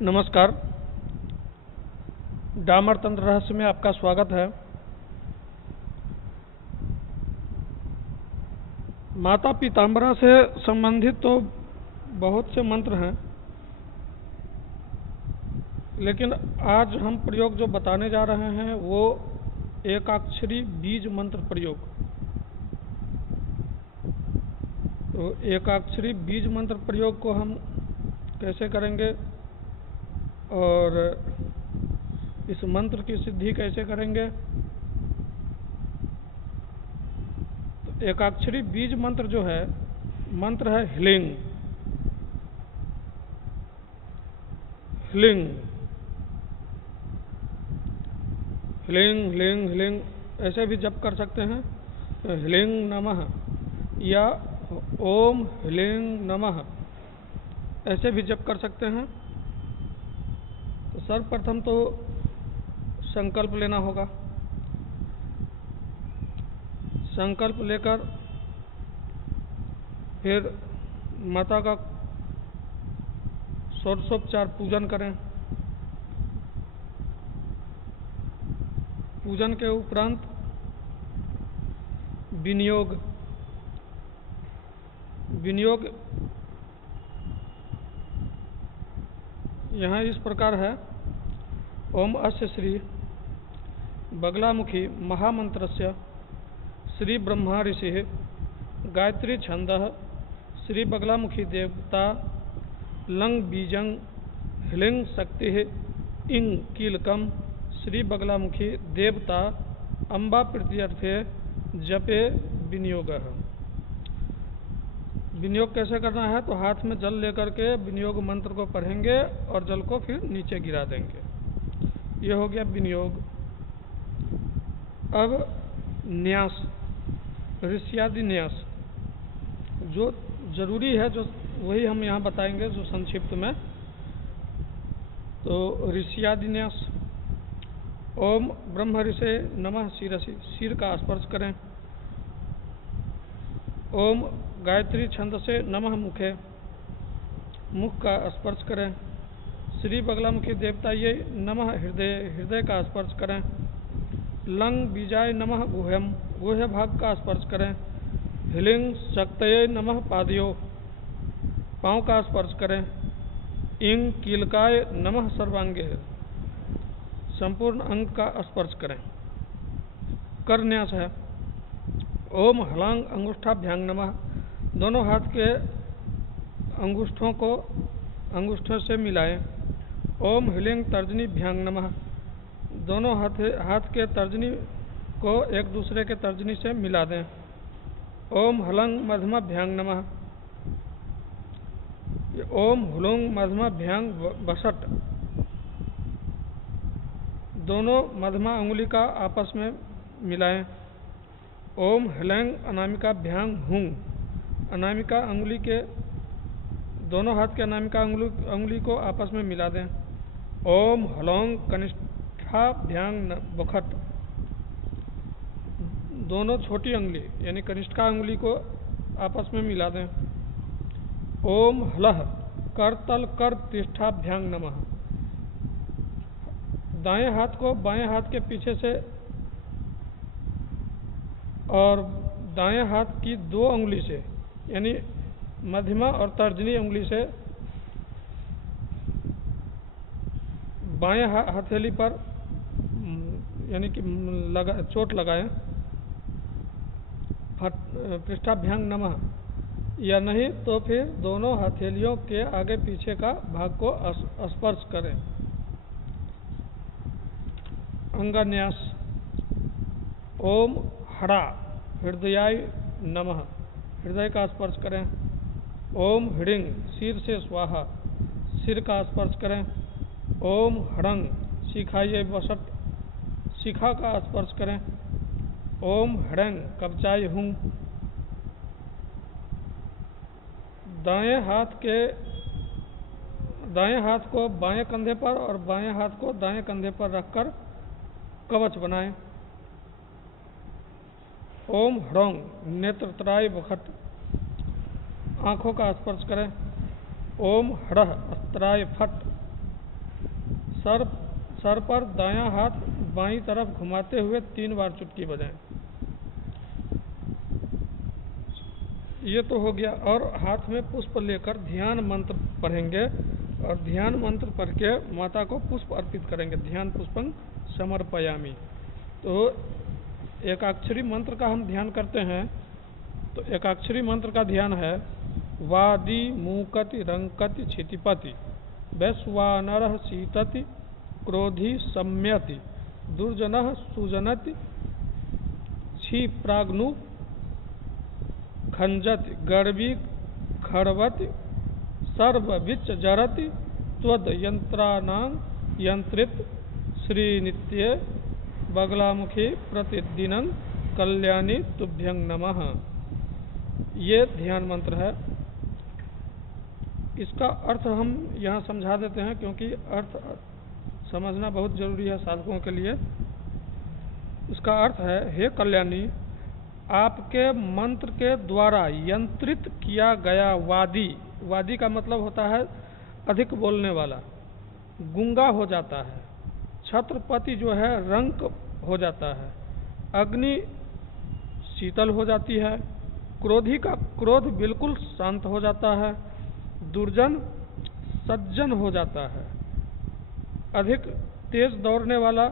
नमस्कार। डामर तंत्र रहस्य में आपका स्वागत है। माता पीताम्बरा से संबंधित तो बहुत से मंत्र हैं, लेकिन आज हम प्रयोग जो बताने जा रहे हैं वो एकाक्षरी बीज मंत्र प्रयोग। तो एकाक्षरी बीज मंत्र प्रयोग को हम कैसे करेंगे और इस मंत्र की सिद्धि कैसे करेंगे। तो एकाक्षरी बीज मंत्र जो है, मंत्र है ह्लिंग ह्लिंग ह्लिंग ह्लिंग ह्लिंग, ऐसे भी जप कर सकते हैं। तो ह्लिंग नमः या ओम ह्लिंग नमः ऐसे भी जप कर सकते हैं। तो सर्वप्रथम तो संकल्प लेना होगा। संकल्प लेकर फिर माता का षोडशोपचार पूजन करें। पूजन के उपरांत विनियोग यहाँ इस प्रकार है। ओम अस्य श्री बगलामुखी महामंत्रस्य श्री ब्रह्मा ऋषि गायत्री छंदः श्री बगलामुखी देवता लंग बीजं ह्लिंग शक्ति इंग कीलकम श्री बगलामुखी देवता अम्बा प्रीत्यर्थे जपे विनियोग। विनियोग कैसे करना है? तो हाथ में जल लेकर के विनियोग मंत्र को पढ़ेंगे और जल को फिर नीचे गिरा देंगे। ये हो गया विनियोग। अब न्यास, ऋष्यादि न्यास जो जरूरी है, जो वही हम यहाँ बताएंगे जो संक्षिप्त में। तो ऋष्यादि न्यास। ओम ब्रह्म ऋषे नमः शिरसि, सिर का स्पर्श करें। ओम गायत्री छंद से नमः मुखे, मुख का स्पर्श करें। श्री बगलामुखी देवता ये नमः हृदय, हृदय का स्पर्श करें। लंग बीजाय नमः गुह्यम, गुह्य भाग का स्पर्श करें। ह्लिंग शक्तये नमः पादयो, पाँव का स्पर्श करें। इंग कीलकाय नमः सर्वांगे, संपूर्ण अंग का स्पर्श करें। करन्यास है। ओम हलांग अंगुष्ठाभ्यांग नमः, दोनों हाथ के अंगुष्ठों को अंगुष्ठों से मिलाएं। ओम ह्लिंग तर्जनी भ्यांग नमः, दोनों हाथ के तर्जनी को एक दूसरे के तर्जनी से मिला दें। ओम हलंग मध्यमा भ्यांग नमः, ओम हुलुंग मध्यमा भ्यांग बसट, दोनों मध्यमा अंगुली का आपस में मिलाएं। ओम ह्लैंग अनामिका भ्यांग हुंग, अनामिका अंगुली के दोनों हाथ के अनामिका अंगुली को आपस में मिला दें। ओम हलोंग कनिष्ठा भ्यांग बखट, दोनों छोटी अंगुली यानी कनिष्ठा अंगुली को आपस में मिला दें। ओम हलह करतल कर तिष्ठा भ्यांग नमः, दाएं हाथ को बाएं हाथ के पीछे से और दाएं हाथ की दो अंगुली से यानी मध्यमा और तर्जनी अंगुली से बाएं हथेली पर यानी कि चोट लगाएं। पृष्ठाभ्यांग नमः, या नहीं तो फिर दोनों हथेलियों के आगे पीछे का भाग को स्पर्श करें। अंगन्यास। ओम हड़ा हृदयाय नमः, हृदय का स्पर्श करें। ओम हृंग सिर से स्वाहा, सिर का स्पर्श करें। ओम हड़ंग शिखाय वसट, शिखा का स्पर्श करें। ओम हड़ंग कवचाय हुंग, दाएं हाथ को बाएं कंधे पर और बाएं हाथ को दाएं कंधे पर रखकर कवच बनाएं। ओम ह्रोंग नेत्रत्राय वखट, आँखों का स्पर्श करें। ओम हड़ह अस्त्राय फट, सर पर दायां हाथ बाईं तरफ घुमाते हुए 3 बार चुटकी बजाएं। ये तो हो गया। और हाथ में पुष्प लेकर ध्यान मंत्र पढ़ेंगे और ध्यान मंत्र पढ़ के माता को पुष्प अर्पित करेंगे। ध्यान पुष्पं समर्पयामि। तो एकाक्षरी मंत्र का हम ध्यान करते हैं। तो एकाक्षरी मंत्र का ध्यान है वादी मूकति रंकति क्षितिपति वैश्वानरः शीतति क्रोधी सम्यति दुर्जनः सुजनति क्षिप्राग्नु खंजति गर्वी खड़वति सर्वविच जरति त्वद यंत्राणां यंत्रित श्रीनित्ये बगलामुखी प्रतिदिनं कल्याणी तुभ्यं नमः। ये ध्यान मंत्र है। इसका अर्थ हम यहाँ समझा देते हैं क्योंकि अर्थ समझना बहुत जरूरी है साधकों के लिए। इसका अर्थ है, हे कल्याणी, आपके मंत्र के द्वारा यंत्रित किया गया वादी का मतलब होता है अधिक बोलने वाला, गूंगा हो जाता है। छत्रपति जो है रंक हो जाता है। अग्नि शीतल हो जाती है। क्रोधी का क्रोध बिल्कुल शांत हो जाता है। दुर्जन सज्जन हो जाता है। अधिक तेज दौड़ने वाला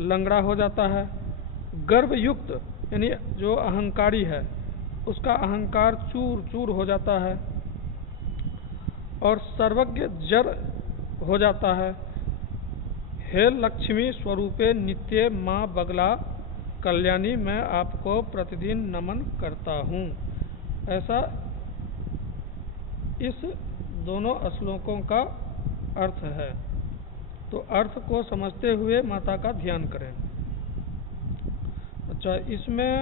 लंगड़ा हो जाता है। गर्व युक्त यानी जो अहंकारी है उसका अहंकार चूर चूर हो जाता है। और सर्वज्ञ जड़ हो जाता है। हे लक्ष्मी स्वरूपे नित्य माँ बगला कल्याणी, मैं आपको प्रतिदिन नमन करता हूँ। ऐसा इस दोनों श्लोकों का अर्थ है। तो अर्थ को समझते हुए माता का ध्यान करें। अच्छा, इसमें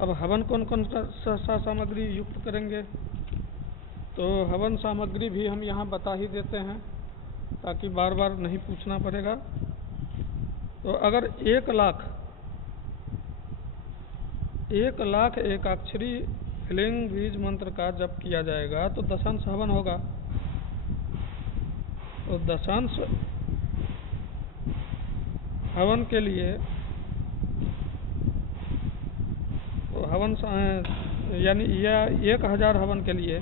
अब हवन कौन कौन सा सामग्री युक्त करेंगे, तो हवन सामग्री भी हम यहाँ बता ही देते हैं ताकि बार बार नहीं पूछना पड़ेगा। तो अगर 1 लाख एकाक्षरी क्लीं बीज मंत्र का जप किया जाएगा तो दशांश हवन होगा। तो दशांश हवन के लिए तो हवन यानी यह 1000 हवन के लिए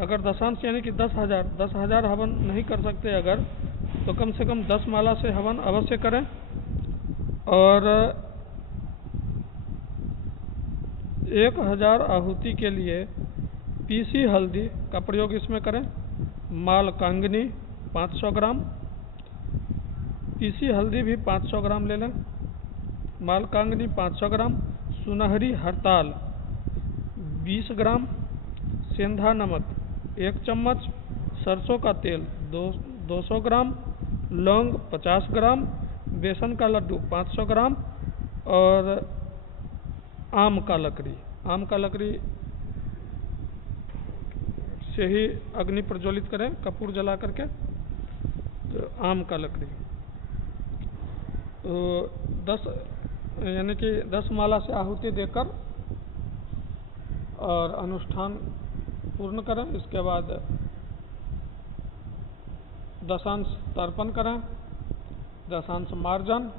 अगर दशांश यानी कि 10,000 हवन नहीं कर सकते अगर, तो कम से कम 10 माला से हवन अवश्य करें। और 1000 आहुति के लिए पीसी हल्दी का प्रयोग इसमें करें। मालकांगनी 500 ग्राम, पीसी हल्दी भी 500 ग्राम ले लें। मालकांगनी 500 ग्राम, सुनहरी हरताल 20 ग्राम, सेंधा नमक 1 चम्मच, सरसों का तेल 200 ग्राम, लौंग 50 ग्राम, बेसन का लड्डू 500 ग्राम और आम का लकड़ी से ही अग्नि प्रज्वलित करें कपूर जला करके। तो आम का लकड़ी तो 10 यानी कि 10 माला से आहुति देकर और अनुष्ठान पूर्ण करें। इसके बाद दशांश तर्पण करें, दशांश मार्जन,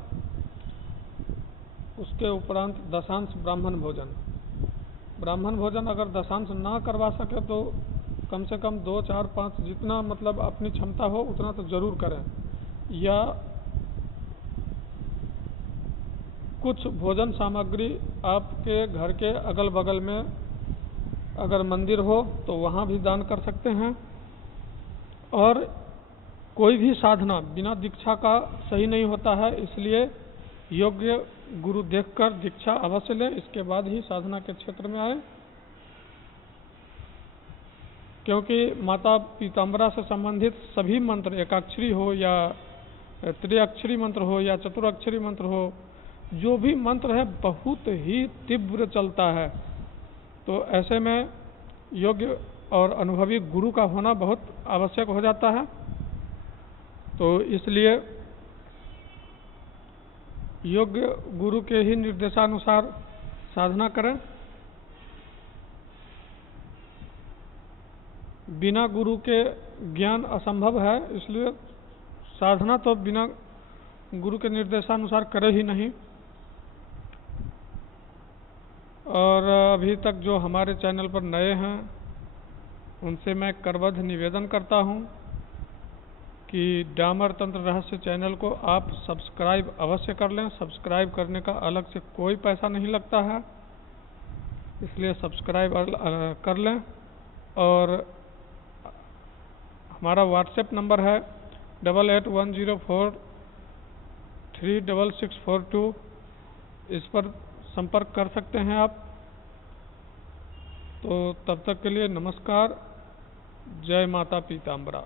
उसके उपरांत दशांश ब्राह्मण भोजन अगर दशांश ना करवा सके तो कम से कम 2, 4, 5 जितना मतलब अपनी क्षमता हो उतना तो जरूर करें। या कुछ भोजन सामग्री आपके घर के अगल बगल में अगर मंदिर हो तो वहाँ भी दान कर सकते हैं। और कोई भी साधना बिना दीक्षा का सही नहीं होता है, इसलिए योग्य गुरु देखकर दीक्षा अवश्य लें, इसके बाद ही साधना के क्षेत्र में आए। क्योंकि माता पीताम्बरा से संबंधित सभी मंत्र, एकाक्षरी हो या त्रिअक्षरी मंत्र हो या चतुराक्षरी मंत्र हो, जो भी मंत्र है बहुत ही तीव्र चलता है। तो ऐसे में योग्य और अनुभवी गुरु का होना बहुत आवश्यक हो जाता है। तो इसलिए योग्य गुरु के ही निर्देशानुसार साधना करें। बिना गुरु के ज्ञान असंभव है, इसलिए साधना तो बिना गुरु के निर्देशानुसार करे ही नहीं। और अभी तक जो हमारे चैनल पर नए हैं उनसे मैं करबद्ध निवेदन करता हूं कि डामर तंत्र रहस्य चैनल को आप सब्सक्राइब अवश्य कर लें। सब्सक्राइब करने का अलग से कोई पैसा नहीं लगता है, इसलिए सब्सक्राइब कर लें। और हमारा व्हाट्सएप नंबर है 8810436642, इस पर संपर्क कर सकते हैं आप। तो तब तक के लिए नमस्कार। जय माता पीताम्बरा।